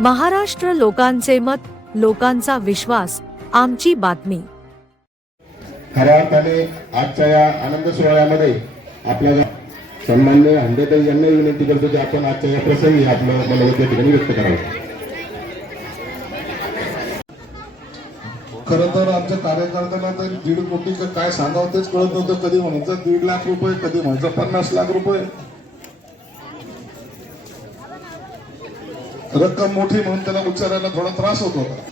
महाराष्ट्र लोकांचे मत लोकांचा विश्वास आमची बातमी. खऱ्या अर्थाने आजच्या या आनंद सोहळ्यामध्ये आपल्याला सन्मान्य हंडेताई यांना विनंती करतो की आपण आजच्या या प्रसंगी आपलं मनोगत या ठिकाणी व्यक्त करावं. खरं तर आमच्या कार्यकर्त्यांना तर दीड कोटीचं काय सांगावं तेच कळत नव्हतं. कधी म्हणायचं दीड लाख रुपये कधी म्हणायचं पन्नास लाख रुपये. रक्कम मोठी म्हणून त्यांना उच्चारायला थोडा त्रास होत. होता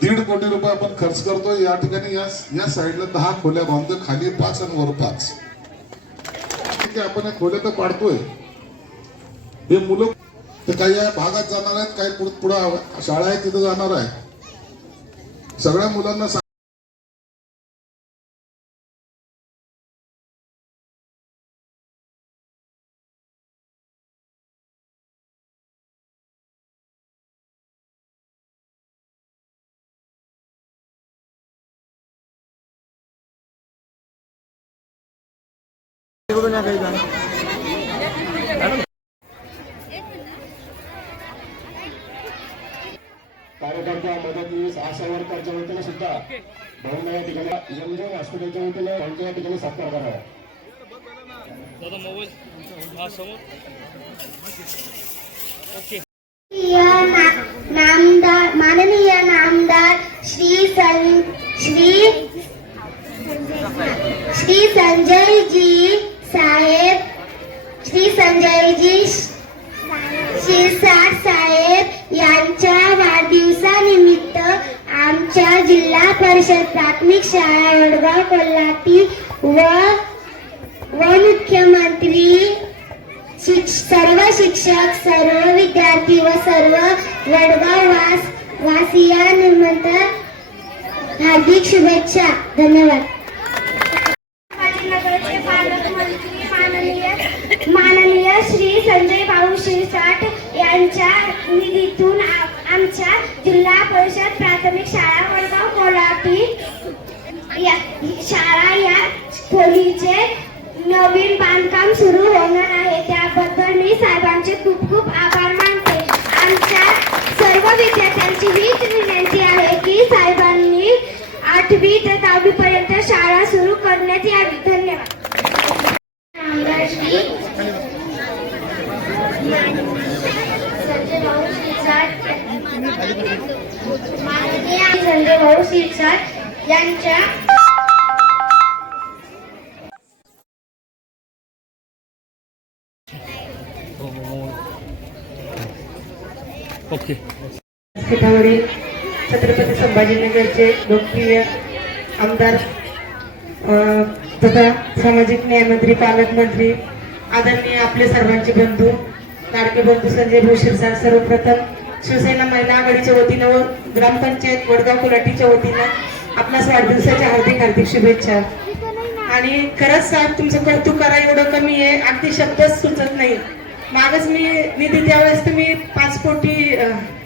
दीड कोटी रुपये आपण खर्च करतोय. या ठिकाणी या या साईडला दहा खोल्या बांधतोय. खाली पाच आणि वर पाच. ठीक आहे, आपण या खोल्या तर पाडतोय. हे मुलं ते काही या भागात जाणार आहेत काही पुढे पुढं शाळा आहे तिथं जाणार आहे. सगळ्या मुलांना सांग- कार्यकर्ता मदतनीस आशा वर्करच्या वतीने सुद्धा भाऊंना या ठिकाणी हॉस्पिटलच्या वतीने या ठिकाणी सत्कार करावा दादा मोबाईल. हा समोर. ओके. माननीय ना- नामदार माननीय नामदार श्री सं श्री श्री संजयजी साहेब श्री संजयजी शिरसाट साहेब यांच्या वाढदिवसानिमित्त आमच्या जिल्हा परिषद प्राथमिक शाळा वडगाव कोल्हाटी व व मुख्यमंत्री शिक्ष सर्व शिक्षक सर्व विद्यार्थी व सर्व वडगाव वास वासियांनिमित्त हार्दिक शुभेच्छा. धन्यवाद संभाजीनगरचे पालकमंत्री माननीय माननीय श्री संजय भाऊ शिरसाट यांच्या निधीतून आमच्या जिल्हा परिषद प्राथमिक शाळा वडगाव कोल्हाटी या शाळा या खोलीचे नवीन बांधकाम सुरू होणार आहे. त्याबद्दल मी साहेबांचे खूप खूप आभार मानते. आमच्या सर्व विद्यार्थ्यांची हीच विनंती आहे की साहेबांनी आठवी ते दहावी पर्यंत शाळा सुरू करण्यात यावी. पीठावरील छत्रपती संभाजीनगरचे लोकप्रिय आमदार तथा सामाजिक न्यायमंत्री पालकमंत्री आदरणीय आपले सर्वांचे बंधू लाडके बंधू संजय भूषण सर्वप्रथम शिवसेना महिला आघाडीच्या वतीनं व ग्रामपंचायत वडगाव कोलाटीच्या वतीनं आपणास वाढदिवसाच्या हार्दिक हार्दिक शुभेच्छा. आणि खरंच साहेब तुमचं कौतुक करा एवढं कमी आहे. अगदी शब्दच सुचत नाही. मागच मी निधी त्यावेळेस तुम्ही पाच कोटी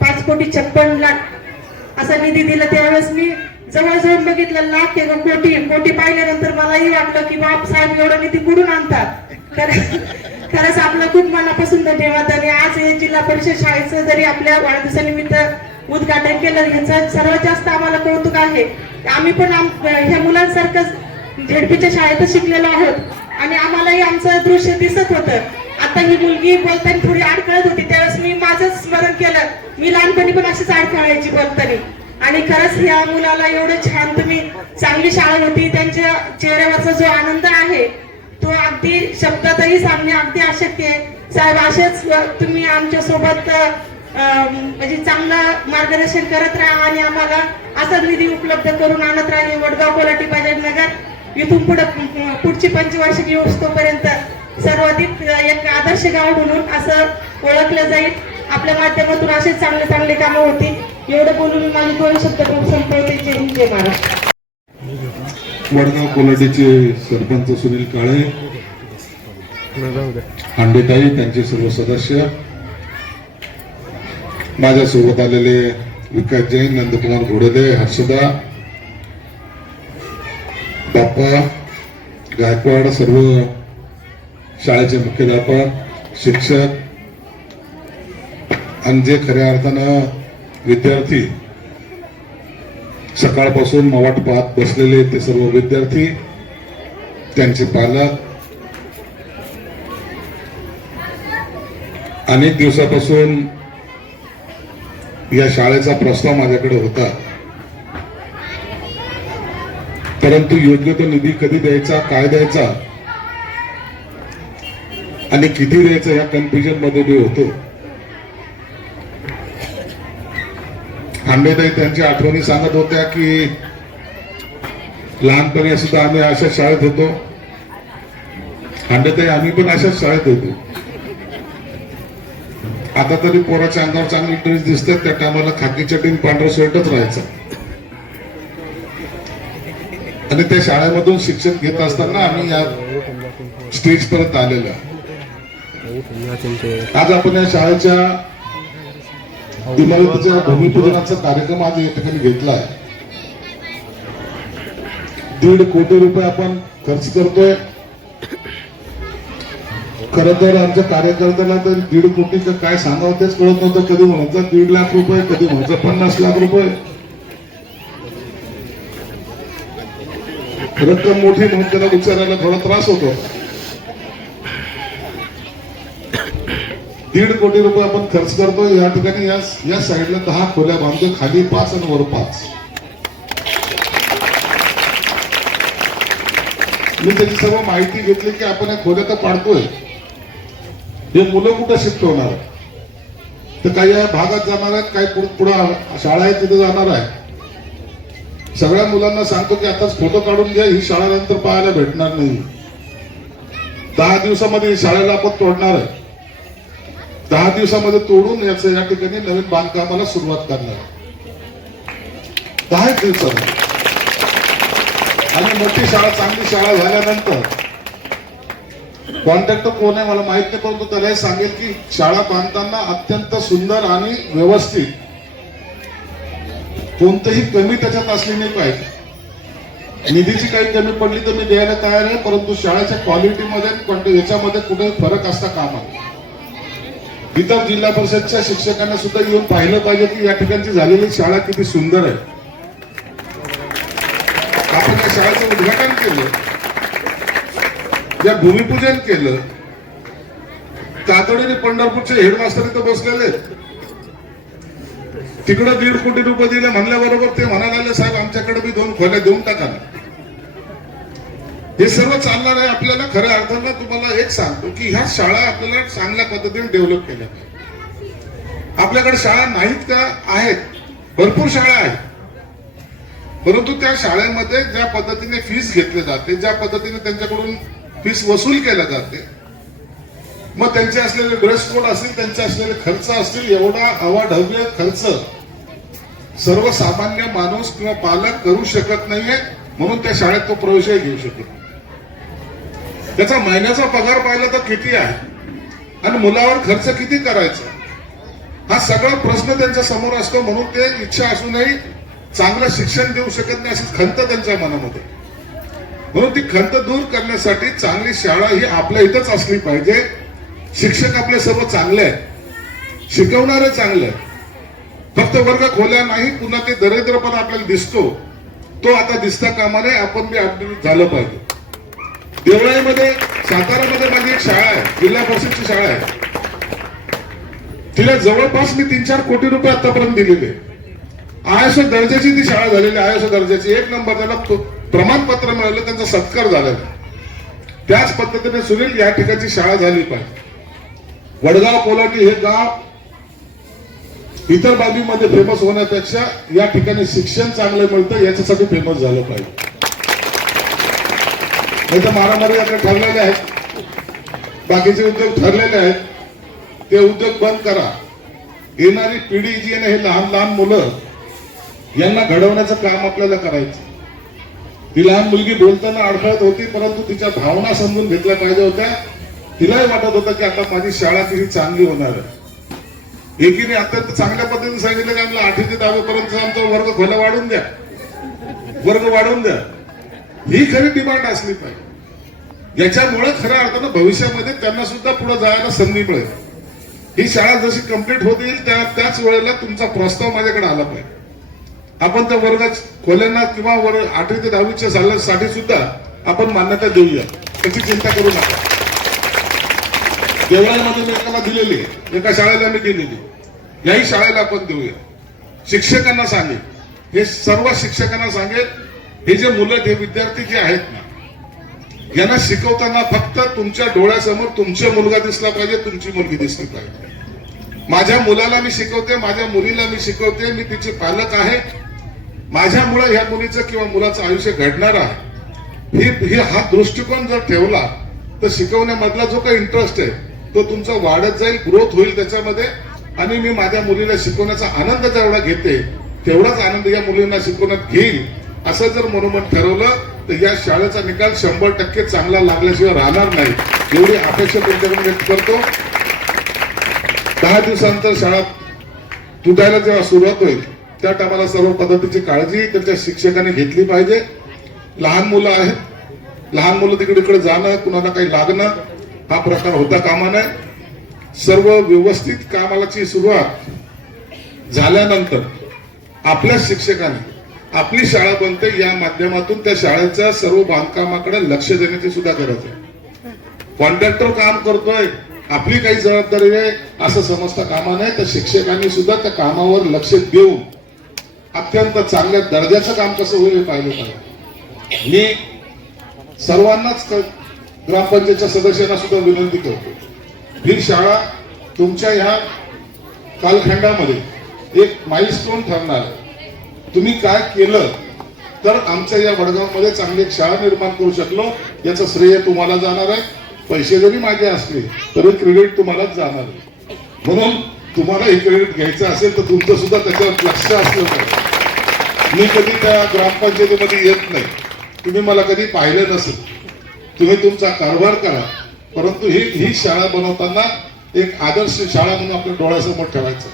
पाच कोटी छप्पन लाख असा निधी दिला. त्यावेळेस मी जवळजवळ बघितलं लाख किंवा कोटी कोटी पाहिल्यानंतर मलाही वाटलं की बाप साहेब एवढा निधी कुठून आणतात? खरंच आपलं खूप मनापासून धन्यवाद. आणि आज हे जिल्हा परिषद शाळेचं जरी आपल्या वाढदिवसानिमित्त उद्घाटन केलं ह्याचं सर्वात जास्त आम्हाला कौतुक आहे. आम्ही पण आम- ह्या मुलांसारखं झेडपीच्या शाळेतच शिकलेलो आहोत. आणि आम्हालाही आमचं दृश्य दिसत होतं. आता ही मुलगी बोलताना थोडी अडकळत होती. त्यावेळेस मी माझंच स्मरण केलं. मी लहानपणी पण अशीच अडकळायची बोलताना. आणि खरंच ह्या मुलाला एवढं छान तुम्ही चांगली शाळा होती. त्यांच्या चेहऱ्यावरचा जो आनंद आहे तो अगदी शब्दातही सांगणे अगदी अशक्य आहे. साहेब असेच तुम्ही आमच्यासोबत म्हणजे चांगलं मार्गदर्शन करत राहा आणि आम्हाला असा निधी उपलब्ध करून आणत राहा. वडगाव कोलाटी बाजार नगर इथून पुढे पुढची पंचवार्षिक तोपर्यंत. सर्वाधिक एक आदर्श गाव म्हणून असं ओळखलं जाईल. आपल्या माध्यमातून असे चांगले चांगले कामं होती एवढं बोलून मी माझे दोन शब्द संपवते. जय हिंद, जय महाराज वडगाव कोलाटीचे सरपंच सुनील काळे. खांडेताई त्यांचे सर्व सदस्य. माझ्यासोबत आलेले विकास जैन नंदकुमार घोडदे हर्षदा बाप्पा गायकवाड सर्व शाळेचे मुख्याध्यापक शिक्षक आणि जे खऱ्या अर्थानं विद्यार्थी. सकाळपासून मवाट पाहत बसलेले ते सर्व विद्यार्थी त्यांचे पालक. अनेक दिवसापासून या शाळेचा प्रस्ताव माझ्याकडे होता. परंतु योग्य तो निधी कधी द्यायचा काय द्यायचा आणि किती द्यायचं या कन्फ्युजनमध्ये मी होतो. आंबेताई त्यांच्या आठवणी सांगत होत्या की लहानपणी सुद्धा आम्ही अशाच शाळेत होतो. हांडेताई आम्ही पण अशाच शाळेत होतो. आता तरी पोराच्या अंगावर चांगली ड्रेस दिसतात त्या टायमाला खाकी चटीन पांढरा शर्टच राहायचं. आणि त्या शाळेमधून शिक्षण घेत असताना आम्ही या स्टेज पर्यंत आलेलो आज आपण या शाळेच्या इमारतीच्या भूमिपूजनाचा कार्यक्रम आज या ठिकाणी घेतला आहे दीड कोटी रुपये आपण खर्च करतोय. खर तर आमच्या कार्यकर्त्याला तर दीड कोटीचं काय सांगावं तेच कळत नव्हतं. कधी म्हणायचं दीड लाख रुपये कधी म्हणायचं पन्नास लाख रुपये. रक्कम मोठी म्हणून त्याला विचारायला थोडा त्रास होतो. दीड कोटी रुपये आपण खर्च करतो या ठिकाणी या या साईडला दहा खोल्या बांधतो खाली पाच आणि वर पाच. मी त्याची सर्व माहिती घेतली की आपण या खोल्या तर पाडतोय. हे मुलं कुठं शिफ्ट होणार तर काही या भागात जाणार आहेत काही पुढे पुढं शाळा आहे तिथे जाणार आहे. सगळ्या मुलांना सांगतो की आताच फोटो काढून घ्या ही शाळा नंतर पाहायला भेटणार नाही. दहा दिवसामध्ये ही शाळेला आपण तोडणार आहे. दहा दिवसामध्ये तोडून याचं या ठिकाणी नवीन बांधकामाला सुरुवात करणार. आहे. दहा एक दिवसामध्ये. आणि मोठी शाळा चांगली शाळा झाल्यानंतर कॉन्ट्रॅक्टर कोण आहे मला माहीत नाही परंतु त्याला हे सांगेल की शाळा बांधताना अत्यंत सुंदर आणि व्यवस्थित कोणतंही कमी त्याच्यात असली नाही पाहिजे. निधीची काही कमी पडली तर मी द्यायला तयार आहे परंतु शाळेच्या क्वालिटीमध्ये याच्यामध्ये कुठे फरक असता कामा इतर जिल्हा परिषदच्या शिक्षकांना सुद्धा येऊन पाहिलं पाहिजे की या ठिकाणची झालेली शाळा किती सुंदर आहे. आपण या शाळेचं उद्घाटन केलं. या भूमिपूजन केलं. तातडीने पंढरपूरचे हेडमास्टर इथं बसलेले तिकडं दीड कोटी रुपये दिले म्हणल्याबरोबर ते म्हणाले लागले साहेब आमच्याकडे बी दोन खोल्या देऊन टाका ना." हे सर्व चालणार आहे आपल्याला खऱ्या अर्थानं तुम्हाला एक सांगतो की ह्या शाळा आपल्याला चांगल्या पद्धतीने डेव्हलप केल्या पाहिजे. आपल्याकडे शाळा नाहीत का आहेत भरपूर शाळा आहेत परंतु त्या शाळेमध्ये ज्या पद्धतीने फीस घेतली जाते ज्या पद्धतीने त्यांच्याकडून फीस वसूल केल्या जाते मग त्यांचे असलेले ड्रेस कोड असतील त्यांचे असलेले खर्च असतील एवढा अवाढव्य खर्च सर्वसामान्य माणूस किंवा पालक करू शकत नाहीये म्हणून त्या शाळेत तो प्रवेशही घेऊ शकत नाही. त्याचा महिन्याचा पगार पाहिला तर किती आहे? आणि मुलावर खर्च किती करायचा? हा सगळा प्रश्न त्यांच्यासमोर असतो म्हणून ते इच्छा असूनही चांगलं शिक्षण देऊ शकत नाही अशी खंत त्यांच्या मनामध्ये. म्हणून ती खंत दूर करण्यासाठी चांगली शाळा ही आपल्या इथंच असली पाहिजे. शिक्षक आपले सर्व चांगले आहेत. शिकवणारे चांगले आहेत. फक्त वर्ग खोल्या नाही पुन्हा ते दरिद्रपणा आपल्याला दिसतो. तो आता दिसता कामा नये आपण बी अपडेट झालं पाहिजे. देवळाईमध्ये सातारामध्ये माझी एक शाळा आहे जिल्हा परिषदची शाळा आहे. तिला जवळपास मी तीन चार कोटी रुपये आतापर्यंत दिलेले. आयसो दर्जाची ती शाळा झालेली आयसो दर्जाची. एक नंबर त्याला प्रमाणपत्र मिळालं त्यांचा सत्कार झालेला त्याच पद्धतीने सुनील या ठिकाणची शाळा झाली पाहिजे वडगाव कोलाटी हे गाव इतर बाबीमध्ये फेमस होण्यापेक्षा या ठिकाणी शिक्षण चांगलं मिळतं याच्यासाठी फेमस झालं पाहिजे. नाही तर मारामारी आता ठरलेल्या आहेत. बाकीचे उद्योग ठरलेले आहेत. ते उद्योग बंद करा. येणारी पिढी जी आहे ना हे लहान लहान मुलं यांना घडवण्याचं काम आपल्याला करायचं. ती लहान मुलगी बोलताना अडखळत होती परंतु तिच्या भावना समजून घेतल्या पाहिजे होत्या. तिलाही वाटत होतं की आता माझी शाळा किती चांगली होणार आहे. एकीने अत्यंत चांगल्या पद्धतीने सांगितलं की आम्हाला आठवी ते दहावीपर्यंत आमचा वर्ग खोला वाढून द्या. वर्ग वाढवून द्या. ही खरी डिमांड असली पाहिजे. याच्यामुळे खऱ्या अर्थानं भविष्यामध्ये त्यांना सुद्धा पुढे जायला संधी मिळेल. ही शाळा जशी कंप्लीट होत येईल त्या त्याच वेळेला तुमचा प्रस्ताव माझ्याकडे आला पाहिजे. आपण त्या वर्गात खोल्यांना किंवा वर्ग आठवी ते दहावीच्या सालासाठी सुद्धा आपण मान्यता देऊया. त्याची चिंता करू नका. देवळामध्ये मी एकाला दिलेली एका शाळेला मी दिलेली याही शाळेला आपण देऊया. शिक्षकांना सांगेल हे सर्व शिक्षकांना सांगेल हे जे मुलं हे विद्यार्थी जे आहेत ना यांना शिकवताना फक्त तुमच्या डोळ्यासमोर तुमचा मुलगा दिसला पाहिजे तुमची मुलगी दिसली पाहिजे. माझ्या मुलाला मी शिकवते माझ्या मुलीला मी शिकवते मी तिचे पालक आहे. माझ्यामुळे ह्या मुलीचं किंवा मुलाचं आयुष्य घडणार आहे. ही ही हा दृष्टिकोन जर ठेवला तर शिकवण्यामधला जो काही इंटरेस्ट आहे तो तुमचा वाढत जाईल ग्रोथ होईल त्याच्यामध्ये. आणि मी माझ्या मुलीला शिकवण्याचा आनंद जेवढा घेते तेवढाच आनंद या मुलींना शिकवण्यात घेईल. असं जर मनोमन ठरवलं तर या शाळेचा निकाल शंभर टक्के चांगला लागल्याशिवाय राहणार नाही. एवढी अपेक्षा तुमच्याकडून व्यक्त करतो. दहा दिवसानंतर शाळा तुटायला जेव्हा सुरुवात होईल त्या टायमाला सर्व पद्धतीची काळजी त्याच्या शिक्षकांनी घेतली पाहिजे. लहान मुलं आहेत. लहान मुलं तिकडे इकडे जाणं कुणाला काही लागणं हा प्रकार होता कामा नये सर्व व्यवस्थित कामाची सुरुवात झाल्यानंतर आपल्या शिक्षकाने आपली शाळा बनते या माध्यमातून त्या शाळेच्या सर्व बांधकामाकडे लक्ष देण्याची सुद्धा गरज आहे. कॉन्ट्रॅक्टर काम करतोय आपली काही जबाबदारी आहे असं समजता कामा नाही तर शिक्षकांनी सुद्धा त्या कामावर लक्ष देऊन अत्यंत चांगल्या दर्जाचं काम कसं होईल हे पाहिलं पाहिजे. मी सर्वांनाच ग्रामपंचायतच्या सदस्यांना सुद्धा विनंती करतो. ही शाळा तुमच्या ह्या कालखंडामध्ये एक माइलस्टोन ठरणार आहे. तुम्ही काय केलं तर आमच्या या वडगावमध्ये चांगली एक शाळा निर्माण करू शकलो याचं श्रेय तुम्हाला जाणार आहे. पैसे जरी माझे असले तरी क्रेडिट तुम्हालाच जाणार आहे. म्हणून तुम्हाला हे क्रेडिट घ्यायचं असेल तर तुमचं सुद्धा त्याच्यावर लक्ष असलं पाहिजे. मी कधी त्या ग्रामपंचायतीमध्ये येत नाही. तुम्ही मला कधी पाहिलं नसेल. तुम्ही तुमचा कारभार करा. परंतु ही ही शाळा बनवताना एक आदर्श शाळा म्हणून आपल्या डोळ्यासमोर ठेवायचं.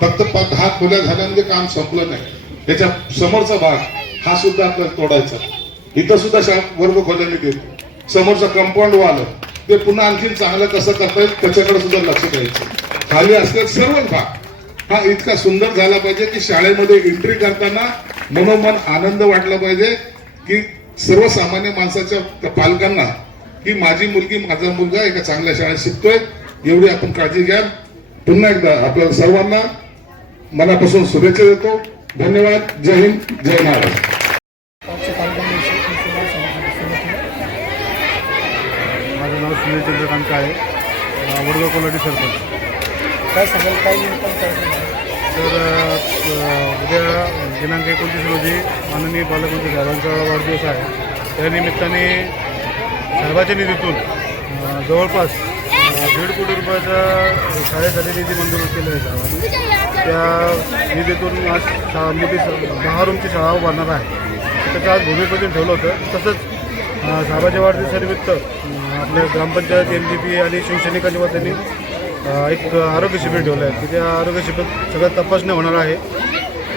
फक्त प- दहा खोल्या झाल्या म्हणजे काम संपलं नाही. त्याच्या समोरचा भाग हा सुद्धा आपल्याला तोडायचा. इथं सुद्धा शा वर्ग खोल्याने देतो समोरचं कंपाऊंड वाल ते पुन्हा आणखीन चांगलं कसं करता येईल त्याच्याकडे सुद्धा लक्ष द्यायचं. खाली असलेला सर्व भाग हा इतका सुंदर झाला पाहिजे की शाळेमध्ये एंट्री करताना मनोमन आनंद वाटला पाहिजे की सर्वसामान्य माणसाच्या पालकांना की माझी मुलगी माझा मुलगा एका चांगल्या शाळेत शिकतोय एवढी आपण काळजी घ्या. पुन्हा एकदा आपल्या सर्वांना मनापासून शुभेच्छा देतो. धन्यवाद. जय हिंद जय महाराष्ट्र माझं नाव सुनील चंद्रकांत आहे वडगाव कोल्हाटी सरपंच. काय सांगाल काय तर उद्या दिनांक एकोणतीस रोजी माननीय पालकमंत्री साहेबांचा वाढदिवस आहे. त्या निमित्ताने साहेबाच्या निधीतून जवळपास दीड कोटी रुपयाचा शाळेसाठी निधी मंजूर केला आहे साहेबांनी त्या निधीतून आज शाळा मोठी स- दहा रूमची शाळा उभारणार आहे. त्याचं आज भूमिपूजन ठेवलं होतं. तसंच साबाजी साहेबाच्या वाढदिवसानिमित्त आपल्या ग्रामपंचायत एन डी पी आणि शिवसैनिकांच्या वतीने एक आरोग्य शिबिर ठेवलं आहे. की त्या आरोग्य शिबिर सगळं तपासणी होणार आहे.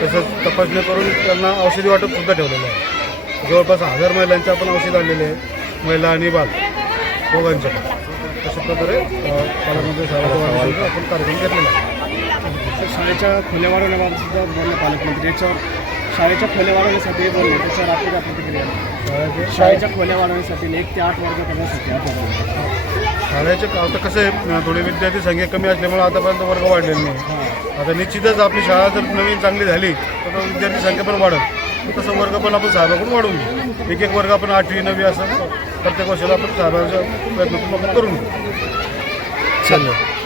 तसंच तपासणी करून त्यांना औषधी वाटप सुद्धा ठेवलेलं आहे. जवळपास हजार महिलांचे आपण औषध आणलेले आहे. महिला आणि बाल दोघांच्या अशा प्रकारे पालकमंत्री साहेबांच्या आपण कार्यक्रम घेतलेला आहे. शाळेच्या खोल्या वाढवण्याबाबत सुद्धा बोलले पालकमंत्री याच्यावर शाळेच्या खोल्या वाढवण्यासाठी बोलले. त्याच्यावर आपली काय प्रतिक्रिया? शाळेच्या? खोल्या वाढवण्यासाठी एक ते आठ वर्ग करण्यासाठी शाळेचे आता कसं आहे थोडी विद्यार्थी संख्या कमी असल्यामुळे आतापर्यंत वर्ग वाढलेले नाही. आता निश्चितच आपली शाळा जर नवीन चांगली झाली तर विद्यार्थी संख्या पण वाढत तसं वर्ग पण आपण साहेबाकडून वाढवून घेऊ एक एक वर्ग आपण आठवी नववी असं प्रत्येक वर्षाला आपण साहेबांच्या प्रयत्नातून आपण करून घेऊ चालेल.